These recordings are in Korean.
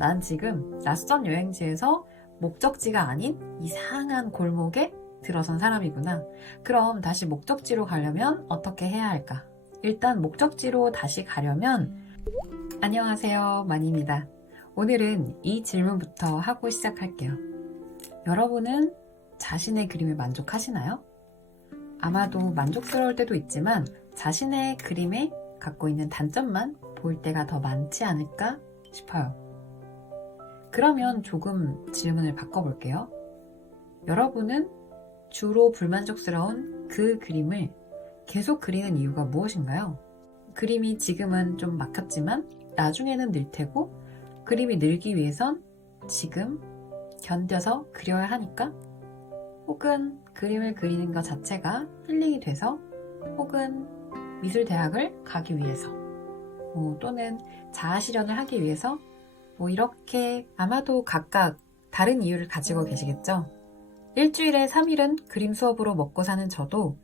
난 지금 낯선 여행지에서 목적지가 아닌 이상한 골목에 들어선 사람이구나. 그럼 다시 목적지로 가려면 어떻게 해야 할까? 일단 목적지로 다시 가려면 안녕하세요, 마니입니다. 오늘은 이 질문부터 하고 시작할게요. 여러분은 자신의 그림에 만족하시나요? 아마도 만족스러울 때도 있지만 자신의 그림에 갖고 있는 단점만 보일 때가 더 많지 않을까 싶어요. 그러면 조금 질문을 바꿔볼게요. 여러분은 주로 불만족스러운 그 그림을 계속 그리는 이유가 무엇인가요? 그림이 지금은 좀 막혔지만 나중에는 늘 테고, 그림이 늘기 위해선 지금 견뎌서 그려야 하니까, 혹은 그림을 그리는 것 자체가 힐링이 돼서, 혹은 미술대학을 가기 위해서, 또는 자아실현을 하기 위해서, 이렇게 아마도 각각 다른 이유를 가지고 계시겠죠? 일주일에 3일은 그림 수업으로 먹고 사는 저도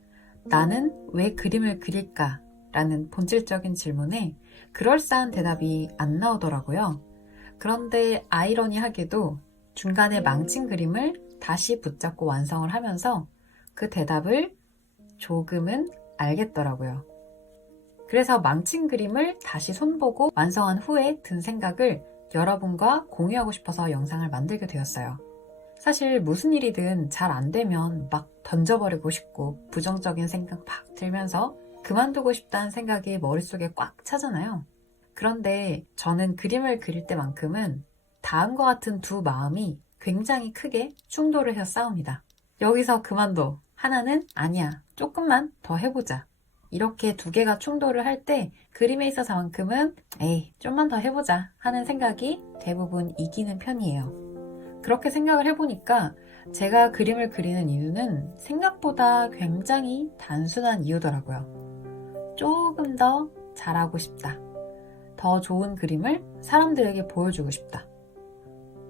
나는 왜 그림을 그릴까? 라는 본질적인 질문에 그럴싸한 대답이 안 나오더라고요. 그런데 아이러니하게도 중간에 망친 그림을 다시 붙잡고 완성을 하면서 그 대답을 조금은 알겠더라고요. 그래서 망친 그림을 다시 손보고 완성한 후에 든 생각을 여러분과 공유하고 싶어서 영상을 만들게 되었어요. 사실 무슨 일이든 잘 안 되면 막 던져버리고 싶고 부정적인 생각 막 들면서 그만두고 싶다는 생각이 머릿속에 꽉 차잖아요. 그런데 저는 그림을 그릴 때만큼은 다음과 같은 두 마음이 굉장히 크게 충돌을 해서 싸웁니다. 여기서 그만둬. 하나는 아니야. 조금만 더 해보자. 이렇게 두 개가 충돌을 할 때 그림에 있어서만큼은 에이, 좀만 더 해보자 하는 생각이 대부분 이기는 편이에요. 그렇게 생각을 해보니까 제가 그림을 그리는 이유는 생각보다 굉장히 단순한 이유더라고요. 조금 더 잘하고 싶다. 더 좋은 그림을 사람들에게 보여주고 싶다.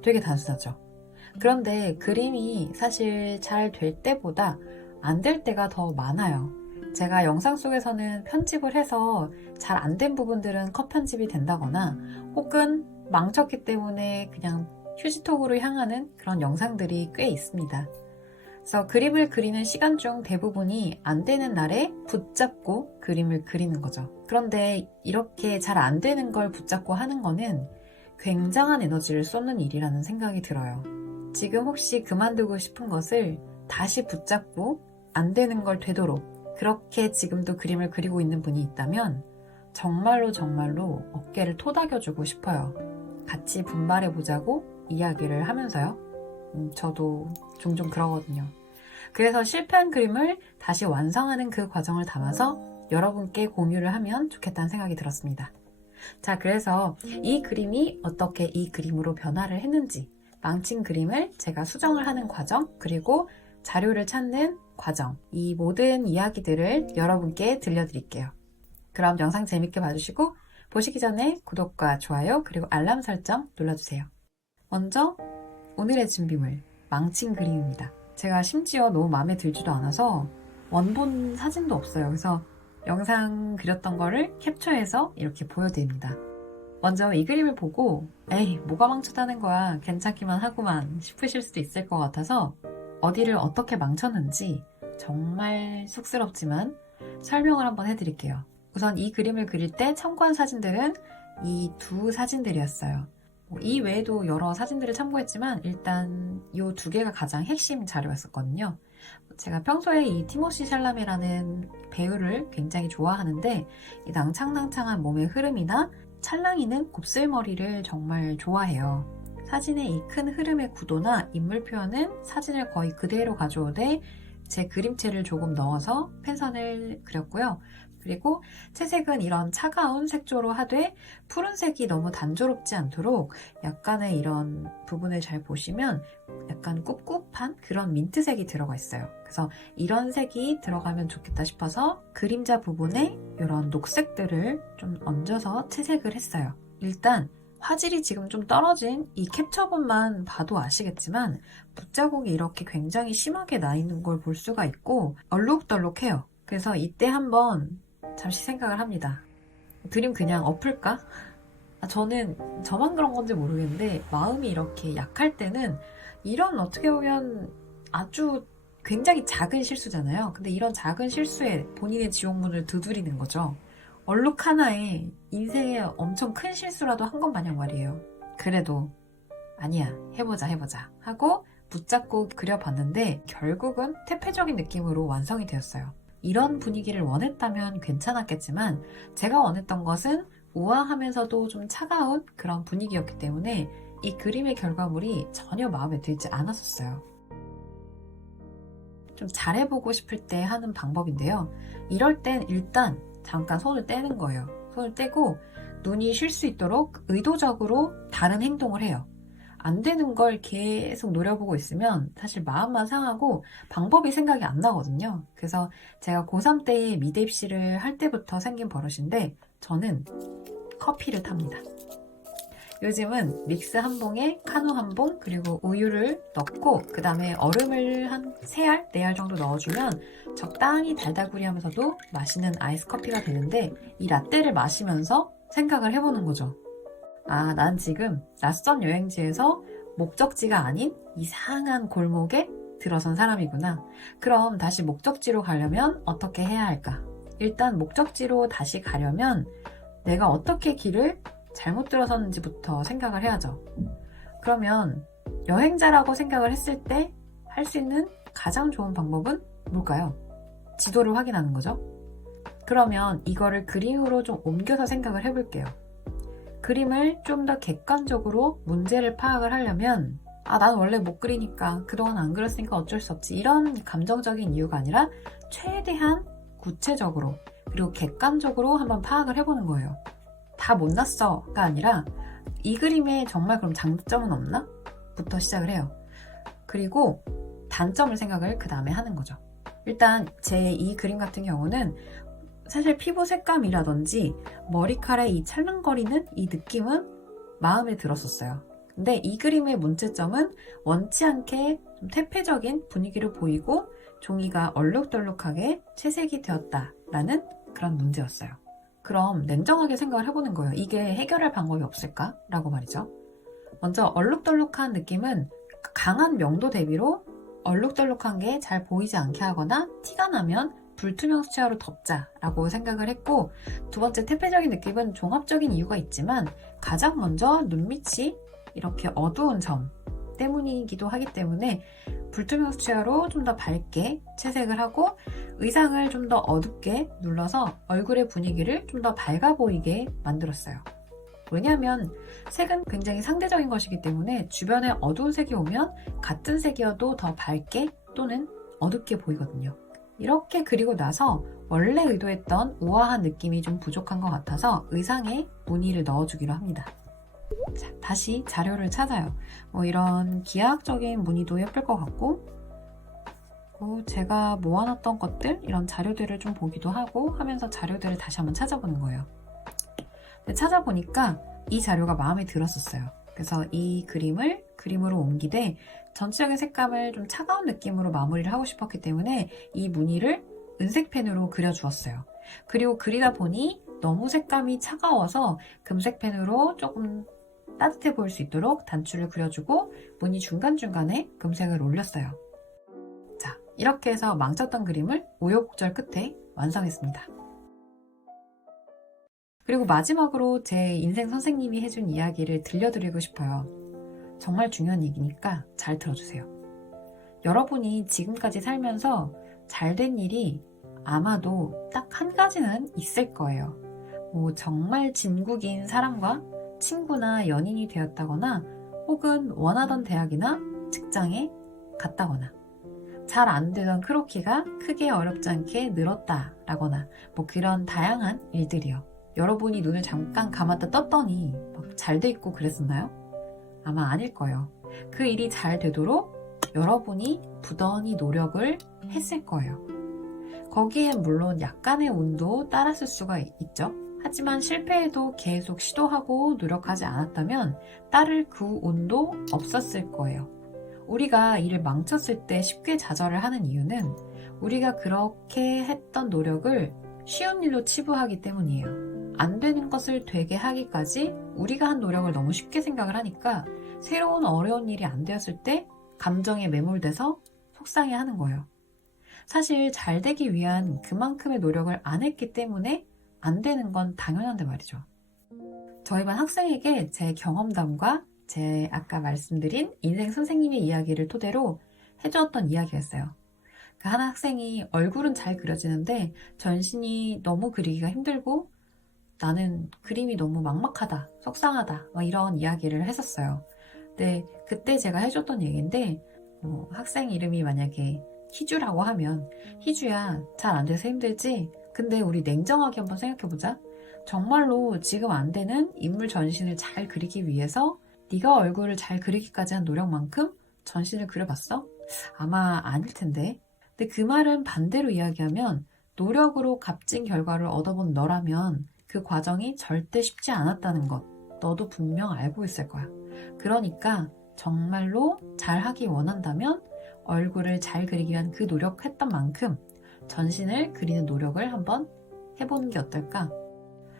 되게 단순하죠. 그런데 그림이 사실 잘 될 때보다 안 될 때가 더 많아요. 제가 영상 속에서는 편집을 해서 잘 안 된 부분들은 컷 편집이 된다거나 혹은 망쳤기 때문에 그냥 휴지통으로 향하는 그런 영상들이 꽤 있습니다. 그래서 그림을 그리는 시간 중 대부분이 안 되는 날에 붙잡고 그림을 그리는 거죠. 그런데 이렇게 잘 안 되는 걸 붙잡고 하는 거는 굉장한 에너지를 쏟는 일이라는 생각이 들어요. 지금 혹시 그만두고 싶은 것을 다시 붙잡고 안 되는 걸 되도록 그렇게 지금도 그림을 그리고 있는 분이 있다면 정말로 어깨를 토닥여주고 싶어요. 같이 분발해보자고 이야기를 하면서요. 저도 종종 그러거든요. 그래서 실패한 그림을 다시 완성하는 그 과정을 담아서 여러분께 공유를 하면 좋겠다는 생각이 들었습니다. 자, 그래서 이 그림이 어떻게 이 그림으로 변화를 했는지, 망친 그림을 제가 수정을 하는 과정, 그리고 자료를 찾는 과정, 이 모든 이야기들을 여러분께 들려드릴게요. 그럼 영상 재밌게 봐주시고 보시기 전에 구독과 좋아요 그리고 알람 설정 눌러주세요. 먼저 오늘의 준비물, 망친 그림입니다. 제가 심지어 너무 마음에 들지도 않아서 원본 사진도 없어요. 그래서 영상 그렸던 거를 캡처해서 이렇게 보여드립니다. 먼저 이 그림을 보고 에이, 뭐가 망쳤다는 거야, 괜찮기만 하구만 싶으실 수도 있을 것 같아서 어디를 어떻게 망쳤는지 정말 쑥스럽지만 설명을 한번 해드릴게요. 우선 이 그림을 그릴 때 참고한 사진들은 이 두 사진들이었어요. 이 외에도 여러 사진들을 참고했지만 일단 이 두 개가 가장 핵심 자료였었거든요. 제가 평소에 이 티모시 샬라메라는 배우를 굉장히 좋아하는데 이 낭창낭창한 몸의 흐름이나 찰랑이는 곱슬머리를 정말 좋아해요. 사진의 이 큰 흐름의 구도나 인물 표현은 사진을 거의 그대로 가져오되 제 그림체를 조금 넣어서 펜선을 그렸고요. 그리고 채색은 이런 차가운 색조로 하되 푸른색이 너무 단조롭지 않도록 약간의 이런 부분을 잘 보시면 약간 꿉꿉한 그런 민트색이 들어가 있어요. 그래서 이런 색이 들어가면 좋겠다 싶어서 그림자 부분에 이런 녹색들을 좀 얹어서 채색을 했어요. 일단 화질이 지금 좀 떨어진 이 캡처본만 봐도 아시겠지만 붓자국이 이렇게 굉장히 심하게 나 있는 걸 볼 수가 있고 얼룩덜룩해요. 그래서 이때 한번 잠시 생각을 합니다. 그림 그냥 엎을까? 저는 저만 그런 건지 모르겠는데 마음이 이렇게 약할 때는 이런 어떻게 보면 아주 굉장히 작은 실수잖아요. 근데 이런 작은 실수에 본인의 지옥문을 두드리는 거죠. 얼룩 하나에 인생에 엄청 큰 실수라도 한 것 마냥 말이에요. 그래도 아니야, 해보자 하고 붙잡고 그려봤는데 결국은 퇴폐적인 느낌으로 완성이 되었어요. 이런 분위기를 원했다면 괜찮았겠지만 제가 원했던 것은 우아하면서도 좀 차가운 그런 분위기였기 때문에 이 그림의 결과물이 전혀 마음에 들지 않았었어요. 좀 잘해보고 싶을 때 하는 방법인데요. 이럴 땐 일단 잠깐 손을 떼는 거예요. 손을 떼고 눈이 쉴 수 있도록 의도적으로 다른 행동을 해요. 안 되는 걸 계속 노려보고 있으면 사실 마음만 상하고 방법이 생각이 안 나거든요. 그래서 제가 고3 때에 미대 입시를 할 때부터 생긴 버릇인데 저는 커피를 탑니다. 요즘은 믹스 한 봉에 카누 한 봉, 그리고 우유를 넣고 그 다음에 얼음을 한 3알, 4알 정도 넣어주면 적당히 달달구리하면서도 맛있는 아이스 커피가 되는데 이 라떼를 마시면서 생각을 해보는 거죠. 난 지금 낯선 여행지에서 목적지가 아닌 이상한 골목에 들어선 사람이구나. 그럼 다시 목적지로 가려면 어떻게 해야 할까? 일단 목적지로 다시 가려면 내가 어떻게 길을 잘못 들어섰는지부터 생각을 해야죠. 그러면 여행자라고 생각을 했을 때 할 수 있는 가장 좋은 방법은 뭘까요? 지도를 확인하는 거죠. 그러면 이거를 그림으로 좀 옮겨서 생각을 해볼게요. 그림을 좀 더 객관적으로 문제를 파악을 하려면 난 원래 못 그리니까 그동안 안 그렸으니까 어쩔 수 없지 이런 감정적인 이유가 아니라 최대한 구체적으로 그리고 객관적으로 한번 파악을 해보는 거예요. 다 못났어가 아니라 이 그림에 정말 그럼 장점은 없나? 부터 시작을 해요. 그리고 단점을 생각을 그 다음에 하는 거죠. 일단 제 이 그림 같은 경우는 사실 피부 색감이라든지 머리카락의 이 찰랑거리는 이 느낌은 마음에 들었었어요. 근데 이 그림의 문제점은 원치 않게 좀 퇴폐적인 분위기를 보이고 종이가 얼룩덜룩하게 채색이 되었다라는 그런 문제였어요. 그럼 냉정하게 생각을 해보는 거예요. 이게 해결할 방법이 없을까? 라고 말이죠. 먼저 얼룩덜룩한 느낌은 강한 명도 대비로 얼룩덜룩한 게 잘 보이지 않게 하거나 티가 나면 불투명 수채화로 덮자라고 생각을 했고, 두 번째 퇴폐적인 느낌은 종합적인 이유가 있지만 가장 먼저 눈밑이 이렇게 어두운 점 때문이기도 하기 때문에 불투명 수채화로 좀 더 밝게 채색을 하고 의상을 좀 더 어둡게 눌러서 얼굴의 분위기를 좀 더 밝아 보이게 만들었어요. 왜냐하면 색은 굉장히 상대적인 것이기 때문에 주변에 어두운 색이 오면 같은 색이어도 더 밝게 또는 어둡게 보이거든요. 이렇게 그리고 나서 원래 의도했던 우아한 느낌이 좀 부족한 것 같아서 의상에 무늬를 넣어주기로 합니다. 자, 다시 자료를 찾아요. 이런 기하학적인 무늬도 예쁠 것 같고, 제가 모아놨던 것들, 이런 자료들을 좀 보기도 하고 하면서 자료들을 다시 한번 찾아보는 거예요. 근데 찾아보니까 이 자료가 마음에 들었었어요. 그래서 이 그림을 그림으로 옮기되 전체적인 색감을 좀 차가운 느낌으로 마무리를 하고 싶었기 때문에 이 무늬를 은색 펜으로 그려주었어요. 그리고 그리다 보니 너무 색감이 차가워서 금색 펜으로 조금 따뜻해 보일 수 있도록 단추를 그려주고 무늬 중간중간에 금색을 올렸어요. 자, 이렇게 해서 망쳤던 그림을 우여곡절 끝에 완성했습니다. 그리고 마지막으로 제 인생 선생님이 해준 이야기를 들려드리고 싶어요. 정말 중요한 얘기니까 잘 들어주세요. 여러분이 지금까지 살면서 잘된 일이 아마도 딱 한 가지는 있을 거예요. 정말 진국인 사람과 친구나 연인이 되었다거나 혹은 원하던 대학이나 직장에 갔다거나 잘 안 되던 크로키가 크게 어렵지 않게 늘었다라거나 그런 다양한 일들이요. 여러분이 눈을 잠깐 감았다 떴더니 잘 돼 있고 그랬었나요? 아마 아닐 거예요. 그 일이 잘 되도록 여러분이 부단히 노력을 했을 거예요. 거기에 물론 약간의 운도 따랐을 수가 있죠. 하지만 실패해도 계속 시도하고 노력하지 않았다면 따를 그 운도 없었을 거예요. 우리가 일을 망쳤을 때 쉽게 좌절을 하는 이유는 우리가 그렇게 했던 노력을 쉬운 일로 치부하기 때문이에요. 안 되는 것을 되게 하기까지 우리가 한 노력을 너무 쉽게 생각을 하니까 새로운 어려운 일이 안 되었을 때 감정에 매몰돼서 속상해하는 거예요. 사실 잘 되기 위한 그만큼의 노력을 안 했기 때문에 안 되는 건 당연한데 말이죠. 저희 반 학생에게 제 경험담과 제 아까 말씀드린 인생 선생님의 이야기를 토대로 해주었던 이야기였어요. 그 한 학생이 얼굴은 잘 그려지는데 전신이 너무 그리기가 힘들고 나는 그림이 너무 막막하다, 속상하다 이런 이야기를 했었어요. 근데 그때 제가 해줬던 얘기인데 학생 이름이 만약에 희주라고 하면 희주야 잘 안 돼서 힘들지? 근데 우리 냉정하게 한번 생각해보자. 정말로 지금 안 되는 인물 전신을 잘 그리기 위해서 네가 얼굴을 잘 그리기까지 한 노력만큼 전신을 그려봤어? 아마 아닐 텐데. 근데 그 말은 반대로 이야기하면 노력으로 값진 결과를 얻어본 너라면 그 과정이 절대 쉽지 않았다는 것 너도 분명 알고 있을 거야. 그러니까 정말로 잘하기 원한다면 얼굴을 잘 그리기 위한 그 노력했던 만큼 전신을 그리는 노력을 한번 해보는 게 어떨까?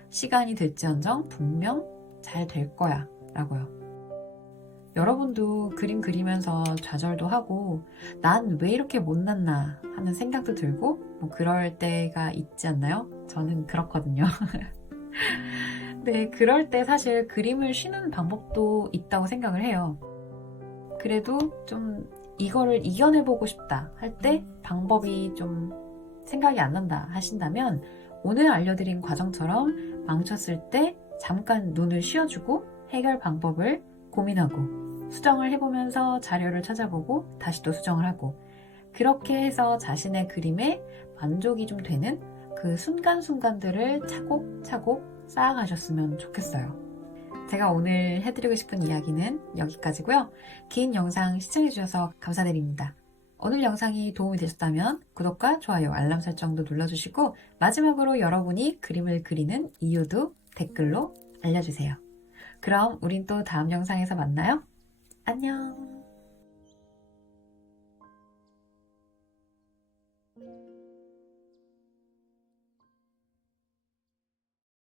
시간이 될지언정 분명 잘 될 거야 라고요. 여러분도 그림 그리면서 좌절도 하고 난 왜 이렇게 못났나 하는 생각도 들고 그럴 때가 있지 않나요? 저는 그렇거든요. 네, 그럴 때 사실 그림을 쉬는 방법도 있다고 생각을 해요. 그래도 좀 이거를 이겨내보고 싶다 할 때 방법이 좀 생각이 안 난다 하신다면 오늘 알려드린 과정처럼 망쳤을 때 잠깐 눈을 쉬어주고 해결 방법을 고민하고 수정을 해보면서 자료를 찾아보고 다시 또 수정을 하고 그렇게 해서 자신의 그림에 만족이 좀 되는 그 순간순간들을 차곡차곡 쌓아가셨으면 좋겠어요. 제가 오늘 해드리고 싶은 이야기는 여기까지고요. 긴 영상 시청해주셔서 감사드립니다. 오늘 영상이 도움이 되셨다면 구독과 좋아요, 알람 설정도 눌러주시고 마지막으로 여러분이 그림을 그리는 이유도 댓글로 알려주세요. 그럼 우린 또 다음 영상에서 만나요. 안녕.